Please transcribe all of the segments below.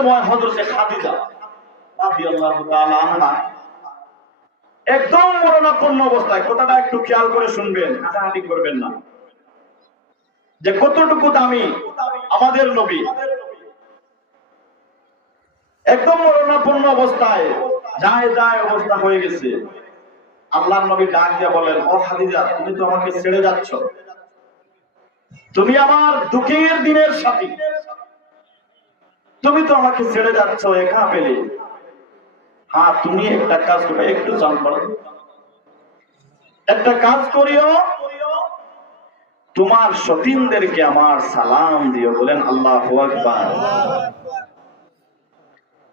সময় হজরতে খাদিজা একদম মরণাপন্ন অবস্থায়। কথাটা একটু খেয়াল করে শুনবেন করবেন না। যে কতটুকু দামি আমাদের নবী। একদম মরণাপন্ন অবস্থায় যায় যায় অবস্থা হয়ে গেছে। আল্লাহর নবী ডাক দিয়ে বলেন, ও খাদিজা, তুমি তো আমাকে ছেড়ে যাচ্ছ। তুমি আমার দুঃখের দিনের সাথী। তুমি তো আমাকে ছেড়ে যাচ্ছ, একা পেলে। হ্যাঁ তুমি একটা কাজ করবে একটু চান একটা কাজ করিও। তোমার সতীনদেরকে আমার সালাম দিও, বলেন আল্লাহ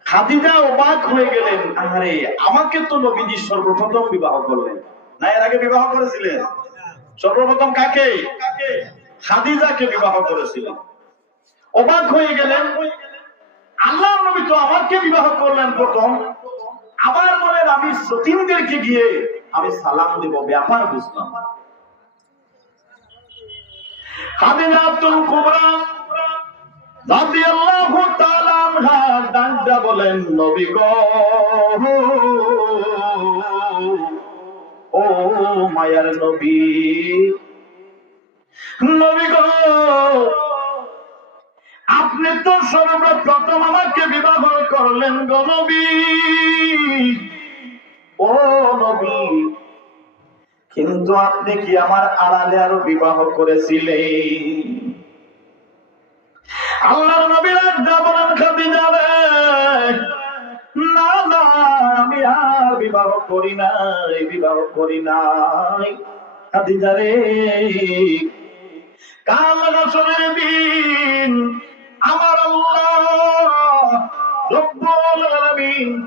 খাদিজা অবাক হয়ে গেলেন আরে আমাকে তো নবীজি সর্বপ্রথম বিবাহ করলেন। না, এর আগে বিবাহ করেছিলেন? সর্বপ্রথম কাকে? খাদিজাকে বিবাহ করেছিলেন। অবাক হয়ে গেলেন আল্লাহ নবী তো আমাকে বিবাহ করলেন প্রথম। আবার বলেন, আমি সতীনদেরকে গিয়ে আমি সালাম দেব, ব্যাপার বুঝলাম। বলেন, নবী গো, ও মায়ার নবী নবী আপনি তো সর্বপ্রথম আমাকে বিবাহ করলেন গো ও নবী, কিন্তু আপনি কি আমার আড়ালে আরও বিবাহ করেছিলেন? আল্লাহর নবীর বলেন খাদিজা না না, আমি আর বিবাহ করি নাই, বিবাহ করি নাই। খাদিজা রে, কাল রসুলের দিন আমার আল্লাহ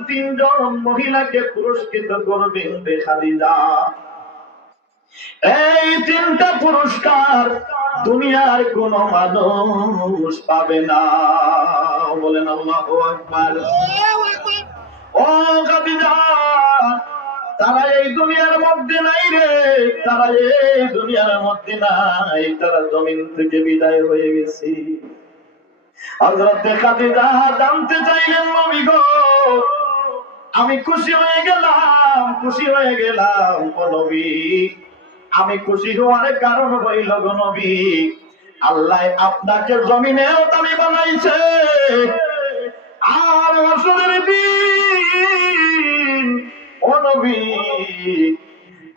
তিনজন মহিলাকে পুরস্কৃত করবেন রে খাদিজা। এই তিনটা পুরস্কার দুনিয়ার কোন মানুষ পাবে না। বলেন আল্লাহ আকবার। ও খাদিজা, তারা এই দুনিয়ার মধ্যে নাই রে। তারা এই দুনিয়ার মধ্যে নাই। তারা জমিন থেকে বিদায় হয়ে গেছে। জানতে চাইলেন, নবী গো, আমি খুশি হয়ে গেলাম, খুশি হয়ে গেলাম নবী। আমি খুশি হওয়ার কারণ হইল গো নবী। আল্লাহ আপনাকে জমিনেও দামি বানাইছে।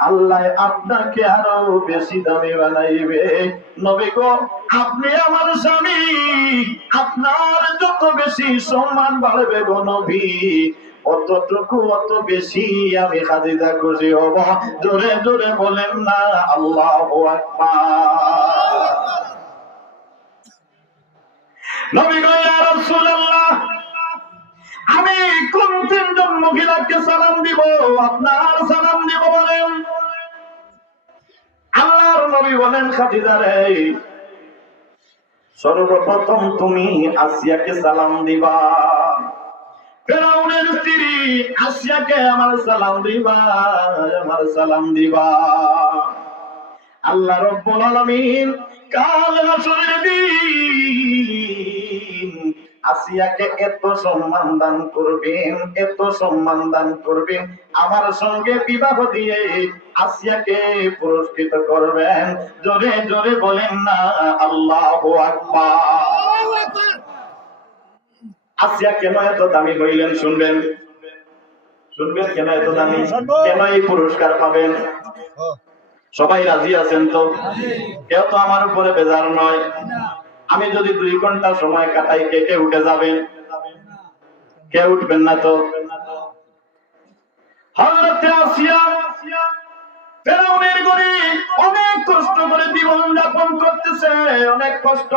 আল্লাহ আপনাকে আরও বেশি দামি বানাইবে। নবী গো, আপনি আমার স্বামী, আপনার যত বেশি সম্মান বাড়বে গো নবী, অতটুকু অত বেশি আমি খাদিজা খুশি হব। জোরে জোরে বলেন না, আল্লাহ নবী গো, ইয়া রাসূলুল্লাহ আমি কোন তিনজন মহিলাকে সালাম দিব, আপনার সালাম দিব বলেন। আল্লাহর নবী বলেন, খাদিজা রে, সর্বপ্রথম তুমি আসিয়াকে সালাম দিবা। ফেরাউনের স্ত্রী আসিয়াকে আমার সালাম দিবা, আমার সালাম দিবা। আল্লাহ রব্বুল আলামিন কাল হাসরের দিন আসিয়াকে এত সম্মান দান করবেন এত সম্মান দান করবেন। আমার সঙ্গে বিবাহ দিয়ে আসিয়াকে পুরস্কৃত করবেন। জোরে জোরে বলেন না আল্লাহু আসিয়া কেন এত দামি হইলেন শুনবেন? শুনবেন কেন এত দামি? কেন এই পুরস্কার পাবেন? সবাই রাজি আছেন তো? কেউ তো আমার উপরে বেজার নয়। আমি যদি দুই ঘণ্টা সময় কাটাই, কে কে উঠে যাবেন কে উঠবেন না তো? হযরতে আসিয়া ফেরাউনের অনেক কষ্ট করে জীবন যাপন করতেছে, অনেক কষ্ট।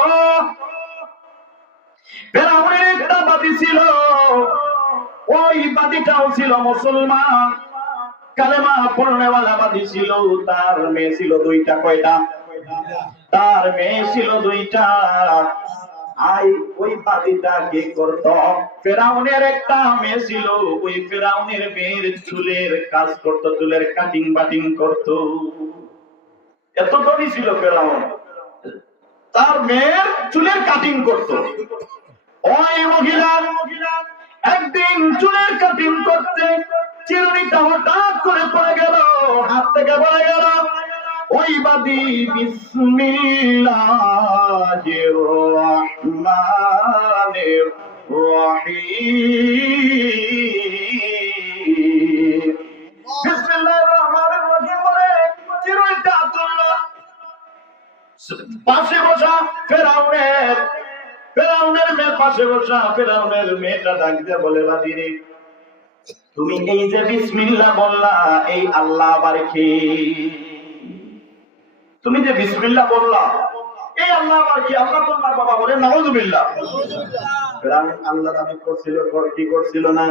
ফেরাউনের একটা ছিল, ওই বাদীটাও ছিল মুসলমান। কালেমা পড়নেওয়ালা বাদী ছিল, তার মেয়ে ছিল দুইটা, কয়টা? তার মেয়ে ছিল দুইটা। আই, ওই বালিটা কি করত। ফেরাউনের একটা মেয়ে ছিল, ওই ফেরাউনের মেয়ের চুলের কাজ করত, চুলের কাটিং বাটিং করত। এত দড়ি ছিল ফেরাউন। তার মেয়ের চুলের কাটিং করত। ওই মহিলা একদিন চুলের কাটিং করতে চিরুনিটা হঠাৎ করে পড়ে গেল, হাত থেকে পড়ে গেল। ওই বাদি বিসমিল্লাহির রহমানির পাশে বসা ফেরাউনের ফেরাউনের মেয়ে, পাশে বসা ফেরাউনের মেয়েটা ডাক দিয়ে বলে বাদিরে তুমি এই যে বিসমিল্লাহ বললা, এই আল্লাহ আবার কি? তুমি যে বিসমিল্লাহ বললা এই আল্লাহ আবার কি? আল্লাহ তোমার বাবা বলে নাউজুবিল্লাহ। আল্লাহ দাবি করছিল কি করছিল না?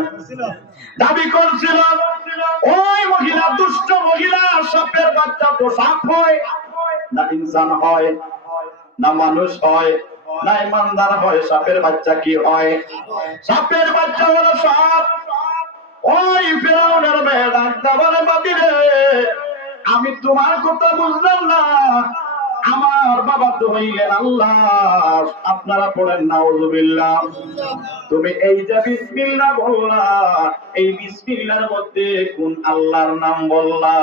দাবি করছিল ওই মহিলা দুষ্ট মহিলা সাপের বাচ্চা তো সাপ হয় না ইনসান হয় না মানুষ হয় না ইমানদার হয় সাপের বাচ্চা কি হয়? সাপের বাচ্চা হলো সাপ। ওই ফেরাউনের মেয়ে ডাক্তার আমি তোমার কথা বুঝলাম না। আমার বাবা তো হইলেন আল্লাহ। আপনারা পড়েন নাউজুবিল্লাহ। তুমি এই যে বিসমিল্লাহ বললা এই বিসমিল্লার মধ্যে কোন আল্লাহর নাম বললা?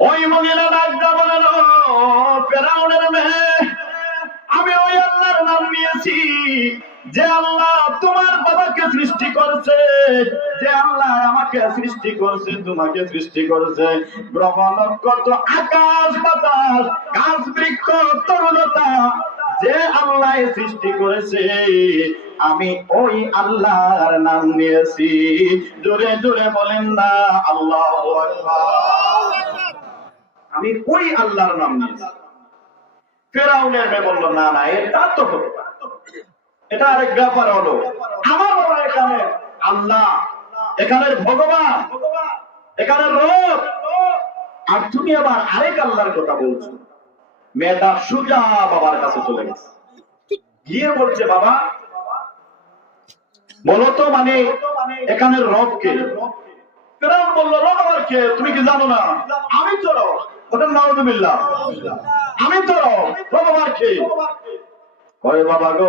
ওই মহিলা ডাকটা বলেন "ও, ফেরাউনের মেয়ে আমি ওই আল্লাহর নাম নিয়েছি। যে আল্লাহ তোমার বাবাকে সৃষ্টি করেছে, যে আল্লাহ আমাকে সৃষ্টি করেছে, তোমাকে সৃষ্টি করেছে। গ্রহ নক্ষত্র আকাশ বাতাস, গাছ বৃক্ষ, তরুণতা, যে আল্লাহ সৃষ্টি করেছে, আমি ওই আল্লাহর নাম নিয়েছি। জোরে জোরে বলেন না, আল্লাহ আমি ওই আল্লাহর নাম নিয়েছি। ফেরাউনের মেয়ে বলল না না এটা তো না। এটা আরেক ব্যাপার হলো। আমার বাবা এখানে আল্লাহ, এখানের ভগবান, এখানের রব। আর তুমি আবার আরেক আল্লাহর কথা বলছো। মেয়েটা সুজা বাবার কাছে চলে গেছে। গিয়ে বলছে, বাবা, বলো তো মানে এখানের রব কে ফেরাউন বলল, রব আবার কে? তুমি কি জানো না? আমি তো রব। ওটার নাউজুবিল্লাহ। আমি তো রব। রব আবার কে? বাবা গো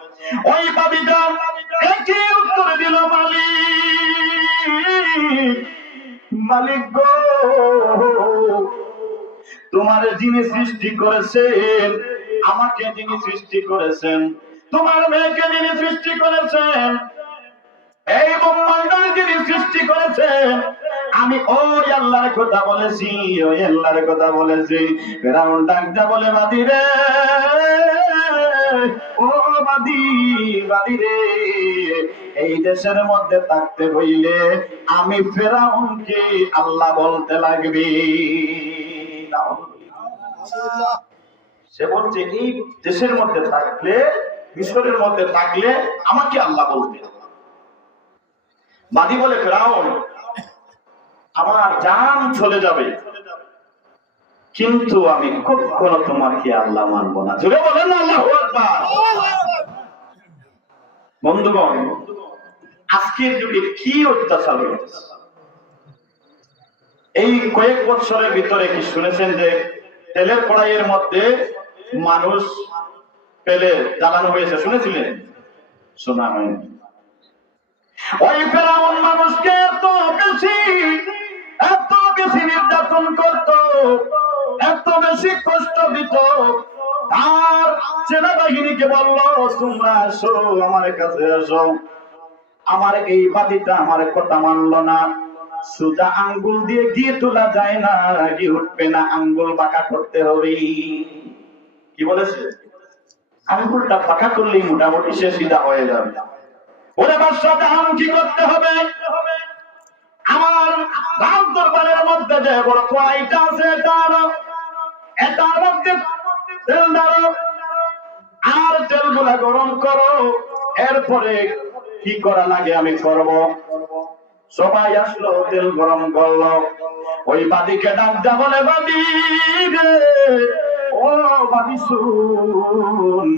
ওই বাদিটা একই উত্তর দিল, মালিক। মালিক গো, তোমার যিনি সৃষ্টি করেছেন, আমাকে যিনি সৃষ্টি করেছেন, তোমার মেয়েকে যিনি সৃষ্টি করেছেন, এই ব্রহ্মাণ্ডের যিনি সৃষ্টি করেছেন, আমি ওই আল্লাহর কথা বলেছি, ওই আল্লাহর কথা বলেছি। ফেরাউন ডাকটা বলে, বাদি রে। ও বাদি বাদি রে এই দেশের মধ্যে থাকতে হইলে আমি ফেরাউনকে আল্লাহ বলতে লাগবি। সে বলছে এই দেশের মধ্যে থাকলে মিশরের মধ্যে থাকলে আমাকে আল্লাহ বলবে। বাদী বলে ফেরাউন আমার জান চলে যাবে। কিন্তু আমি কখনো তোমাকে আল্লাহ মানবো না। জুড়ে বলেন না, আল্লাহ বন্ধুগণ, আজকের যুগে কি অত্যাচার হয়েছে এই কয়েক বছরের ভিতরে কি শুনেছেন যে তেলের কড়াইয়ের মধ্যে মানুষ পেলে জ্বালানো হয়েছে? শুনেছিলেন? শোনা হয়নি। ওই ফেরাউন মানুষকে এত বেশি এত বেশি নির্যাতন করত বেশি কষ্ট দিত। আর সেনাবাহিনীকে বলল, তোমরা আসো আমার কাছে আসো আমার এই বাদিটা আমার কথা মানলো না। সুজা আঙ্গুল দিয়ে গিয়ে তোলা যায় না গিয়ে উঠবে না, আঙ্গুল বাঁকা করতে হবে। কি বলেছে? আঙ্গুলটা বাঁকা করলেই মোটামুটি সে সিধা হয়ে যাবে। ওরে বাদশাহ জাহান কি করতে হবে? আমার রাজ দরবারের মধ্যে যে বড় কড়াইটা আছে এটার আর তেলগুলা গরম করো। এরপরে কি করা লাগে আমি করব? সবাই আসলো, তেল গরম করল। ওই বাদিকে ডাক দা বলে, বাদি ও বাদি শুন।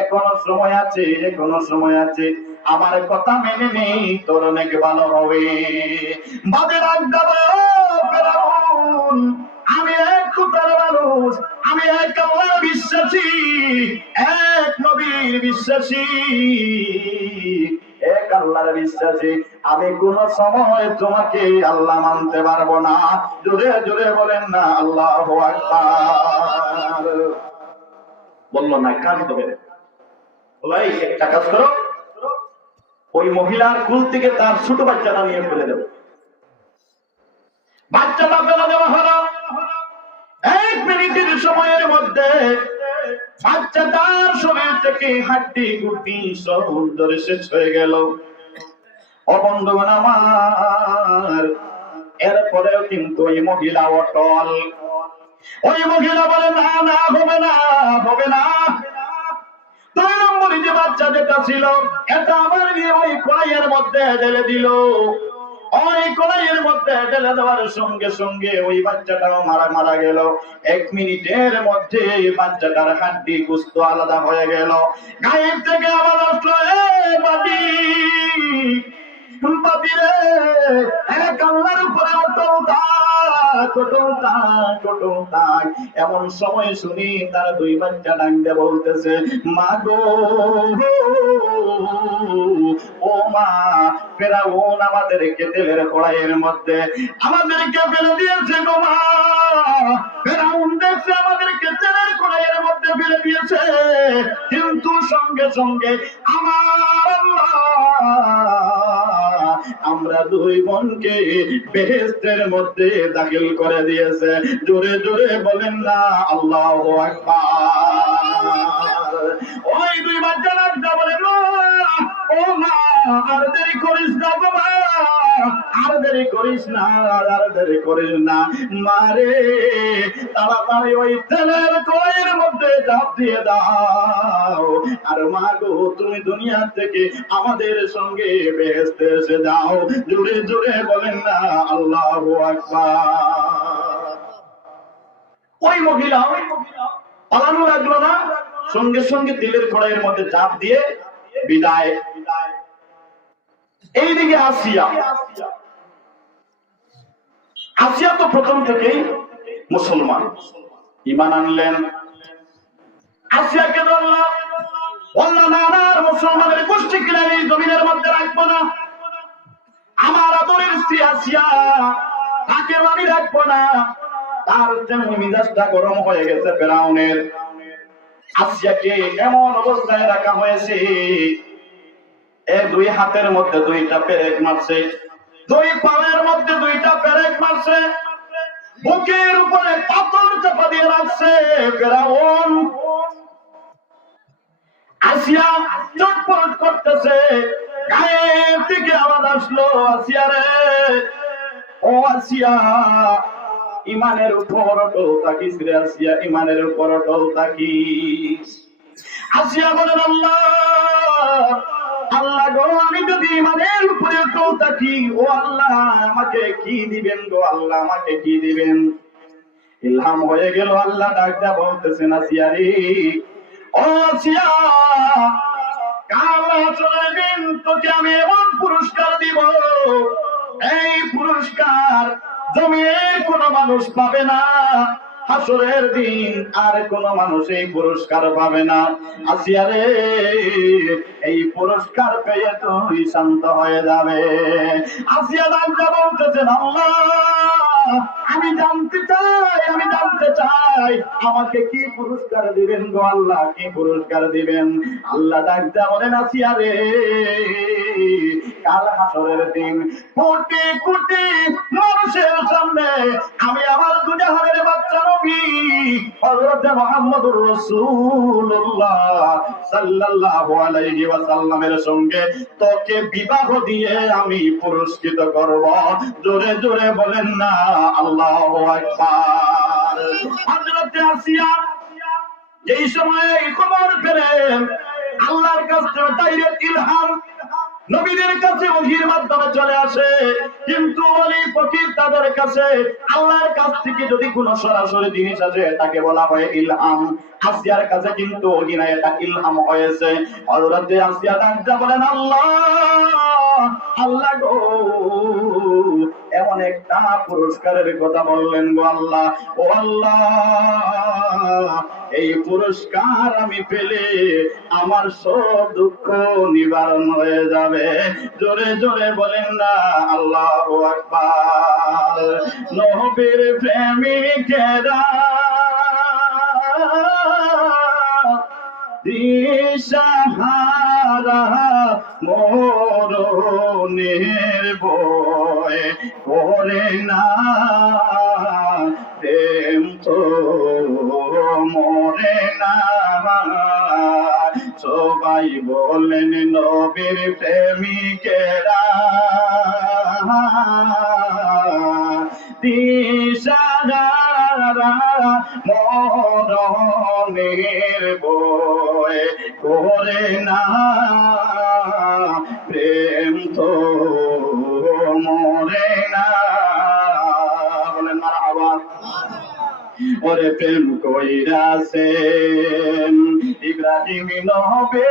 এখনও সময় আছে, এখনও সময় আছে। আমার কথা মেনে নেই তোর অনেক ভালো হবে। বাদের আজ্ঞা ফেরাউন, আমি আমি এক বিশ্বাসী, এক নবীর বিশ্বাসী। এক আল্লাহর বিশ্বাসী। আমি কোন সময় তোমাকে আল্লাহ মানতে পারব না। জোরে জোরে বলেন না, আল্লাহ বলল, না কাজ হবে ভাই একটা কাজ করো। ওই মহিলার কুল থেকে তার ছোট বাচ্চাটা নিয়ে ফেলে দেবো। বাচ্চাটা ফেলে দেওয়া হলো। এক মিনিটের সময়ের মধ্যে বাচ্চাটার শরীর থেকে হাড্ডি গুটি শেষ হয়ে গেল। আমার, এরপরেও কিন্তু ওই মহিলা অটল। ওই মহিলা বলে, না না, হবে না হবে না। দুই নম্বরে যে বাচ্চা যেটা ছিল, এটা আমার নিয়ে ওই কড়াইয়ের মধ্যে ঢেলে দিল। ওই কলাইয়ের মধ্যে ঢেলে দেওয়ার সঙ্গে সঙ্গে ওই বাচ্চাটাও মারা মারা গেল। এক মিনিটের মধ্যে বাচ্চাটার হাড্ডি গুস্ত আলাদা হয়ে গেল। গায়ের থেকে আবার এমন সময় শুনি তার দুই বাচ্চা ডাঙ্গে বলতেছে, মা গো, ও মা, ফেরাউন আমাদেরকে তেলের কড়াইয়ের মধ্যে আমাদেরকে ফেলে দিয়েছে গো মা। ফেরাউন দেখছে আমাদেরকে তেলের কড়াইয়ের মধ্যে ফেলে দিয়েছে। কিন্তু সঙ্গে সঙ্গে আমার আমরা দুই বোনকে বেহেস্তের মধ্যে দাখিল করে দিয়েছে। জোরে জোরে বলেন না, আল্লাহ ওই দুই বাচ্চা রাখতে বলে মা ওই দাও। তুমি দুনিয়া থেকে আমাদের সঙ্গে বেহেস্তে এসে যাও। জুড়ে জুড়ে বলেন না, আল্লাহ আকবার। ওই মহিলা পালানো লাগল না? সঙ্গে সঙ্গে তেলের কড়াইয়ের মধ্যে চাপ দিয়ে বিদায়। এইদিকে আসিয়া। আসিয়া তো প্রথম থেকেই মুসলমান। ইমান আনলেন। মুসলমানের গোষ্ঠী এই জমিনের মধ্যে রাখব না। আমার আদরের স্ত্রী আসিয়া তাকে আমি রাখব না। তার যেমন মিজাজটা গরম হয়ে গেছে ফেরাউনের আসিয়াকে এমন অবস্থায় রাখা হয়েছে। এ দুই হাতের মধ্যে দুইটা পেরেক মারছে। দুই পায়ের মধ্যে দুইটা পেরেক মারছে। বুকের উপরে পাথর চাপা দিয়ে রাখছে ফেরাউন। আসিয়া চটপট করতেছে। গায়ের থেকে আওয়াজ আসলো আসিয়া রে। ও আসিয়া ইমানের উপর অটল থাকিস রে আসিয়া, ইমানের উপর অটল থাকিস আসিয়া বলেন, আল্লাহ আল্লাহ গো, আমি যদি ইমানের উপরে অটল থাকি ও আল্লাহ, আমাকে কি দিবেন গো? আল্লাহ আমাকে কি দিবেন? ইলহাম হয়ে গেল, আল্লাহ ডাকটা বলতেছেন, আসিয়া রে, ও আসিয়া, কাল আসরের তোকে আমি এমন পুরস্কার দিব, এই পুরস্কার জমির কোন মানুষ পাবে না। হাসরের দিন আর কোন মানুষ এই পুরস্কার পাবে না। আসিয়া রে, এই পুরস্কার পেয়ে তুই শান্ত হয়ে যাবে। আসিয়া দামটা বলতেছেন আমি জানতে চাই, আমি জানতে চাই, আমাকে কি পুরস্কার দিবেন গো আল্লাহ? কি পুরস্কার দিবেন? আল্লাহ ডাকতে বলেন, আসিয়া রে কাল হাসরের দিন। মানুষের সামনে আমি আমার দুজাহানের বাচ্চা নবী, হযরত মুহাম্মদুর রাসূলুল্লাহ সাল্লাল্লাহু আলাইহি ওয়াসাল্লামের সঙ্গে তোকে বিবাহ দিয়ে আমি পুরস্কৃত করব। জোরে জোরে বলেন না, আল্লাহু আকবার। হযরত আসিয়া, যেই সময় খবর পেলেন আল্লাহর কাছে ডাইরেক্ট ইলহাম নবীদের কাছে ওহির মাধ্যমে চলে আসে। কিন্তু অলি ফকির তাদের কাছে আল্লাহর কাছ থেকে যদি কোনো সরাসরি জিনিস আসে, তাকে বলা হয় ইলহাম। আসিয়ার কাছে কিন্তু না ইলহাম হয়েছে। হযরত আসিয়া ডাকতে বলেন, আল্লাহ আল্লাহ গো। এমন একটা পুরস্কারের কথা বললেন গো আল্লাহ। ও আল্লাহ, এই পুরস্কার আমি পেলে আমার সব দুঃখ নিবারণ হয়ে যাবে। জোরে জোরে বলেন না, আল্লাহ আকবার। নবীর প্রেমিকেরা দিশাহারা মরণের বয় করে না। প্রেম তো মরে না। সবাই বলেন নবীর প্রেমিকেরা। দিশাহারা মরণের বয় করে না। প্রেম তো মরে না। বলেন মারা আবার ওরে প্রেম কইরাছেন ইব্রাহিম নবে।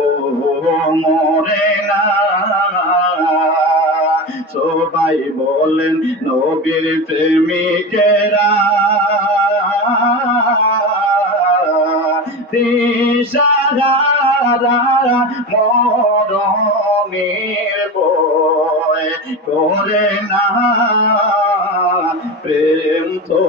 সবাই বলেন নবীর প্রেমিকেরা। মরমের বয় করে না। প্রেম তো